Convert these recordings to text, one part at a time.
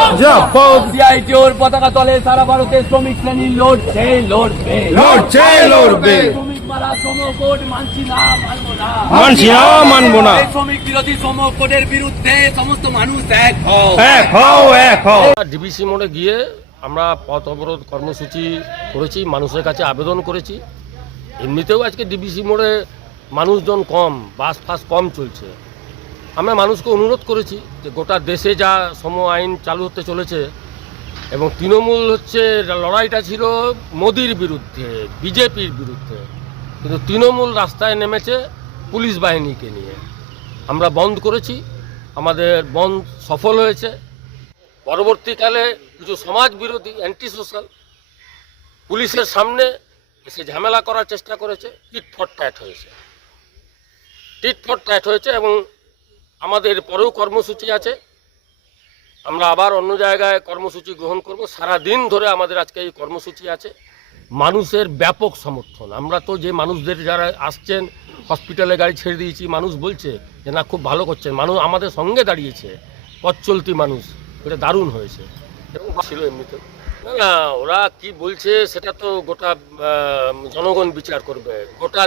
জিন্দাবাদ সিআইটিওর পতাকা তলে সারা ভারতের শ্রমিক শ্রেণি লড়ছে লড়বে। লড়ছে লড়বে। শ্রমিক মারা শ্রমকোট মানছি না মানবো না। মানছি না মানবো না। এই শ্রমিক বিরোধী শ্রমকোটের বিরুদ্ধে সমস্ত মানুষ এক হও। এক হও এক হও। ডিবিসি মোড়ে গিয়ে আমরা পথ অবরোধ কর্মসূচি করেছি মানুষের কাছে আবেদন করেছি। এমনিতেও আজকে ডিবিসি মোড়ে মানুষজন কম বাস ফাস কম চলছে। আমরা মানুষকে অনুরোধ করেছি যে গোটা দেশে যা সম আইন চালু হতে চলেছে এবং তৃণমূল হচ্ছে, লড়াইটা ছিল মোদির বিরুদ্ধে, বিজেপির বিরুদ্ধে। কিন্তু তৃণমূল রাস্তায় নেমেছে পুলিশ বাহিনীকে নিয়ে। আমরা বন্ধ করেছি, আমাদের বন্ধ সফল হয়েছে। পরবর্তীকালে কিছু সমাজ বিরোধী অ্যান্টি সোশ্যাল পুলিশের সামনে এসে ঝামেলা করার চেষ্টা করেছে, টিট ফট ট্যাট হয়েছে। টিট ফট ট্যাট হয়েছে এবং আমাদের পরেও কর্মসূচি আছে। আমরা আবার অন্য জায়গায় কর্মসূচি গ্রহণ করব। সারা দিন ধরে আমাদের আজকে এই কর্মসূচি আছে। মানুষের ব্যাপক সমর্থন। আমরা তো যে মানুষদের যারা আসছেন, হসপিটালে গাড়ি ছেড়ে দিয়েছি, মানুষ বলছে যে, না, খুব ভালো করছেন। মানুষ আমাদের সঙ্গে দাঁড়িয়েছে। পথ চলতি মানুষ। এটা দারুণ হয়েছে। ছিল এমনিতে না না, ওরা কি বলছে সেটা তো গোটা জনগণ বিচার করবে। গোটা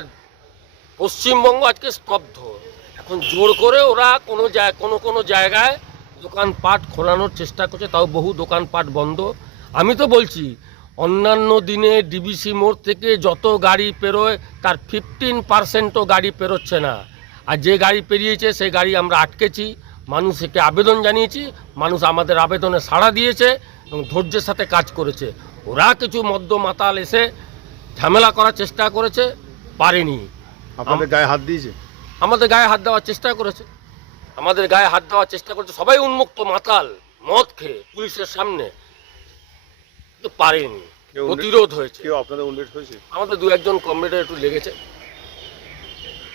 পশ্চিমবঙ্গ আজকে স্তব্ধ। এখন জোর করে ওরা কোনো জায় কোনো কোনো জায়গায় দোকানপাট খোলানোর চেষ্টা করছে তাও বহু দোকানপাট বন্ধ। আমি তো বলছি অন্যান্য দিনে ডিবিসি মোড় থেকে যত গাড়ি পেরোয় তার ফিফটিন পার্সেন্টও গাড়ি পেরোচ্ছে না। আর যে গাড়ি পেরিয়েছে সেই গাড়ি আমরা আটকেছি। মানুষকে আবেদন জানিয়েছি মানুষ আমাদের আবেদনে সাড়া দিয়েছে এবং ধৈর্যের সাথে কাজ করেছে। ওরা কিছু মদ্য মাতাল এসে ঝামেলা করার চেষ্টা করেছে পারেনি। আপনাদের গায়ে হাত দিয়েছে? আমাদের গায়ে হাত দেওয়ার চেষ্টা করেছে। আমাদের গায়ে হাত দেওয়ার চেষ্টা করেছে। সবাই উন্মুক্ত মাতাল মদ খেয়ে পুলিশের সামনে। কিন্তু পারেনি। প্রতিরোধ হয়েছে। কেউ আপনাদের উল্লেখ হয়েছে? আমাদের দু একজন কমরেডের একটু লেগেছে।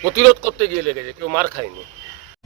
প্রতিরোধ করতে গিয়ে লেগেছে। কেউ মার খায়নি।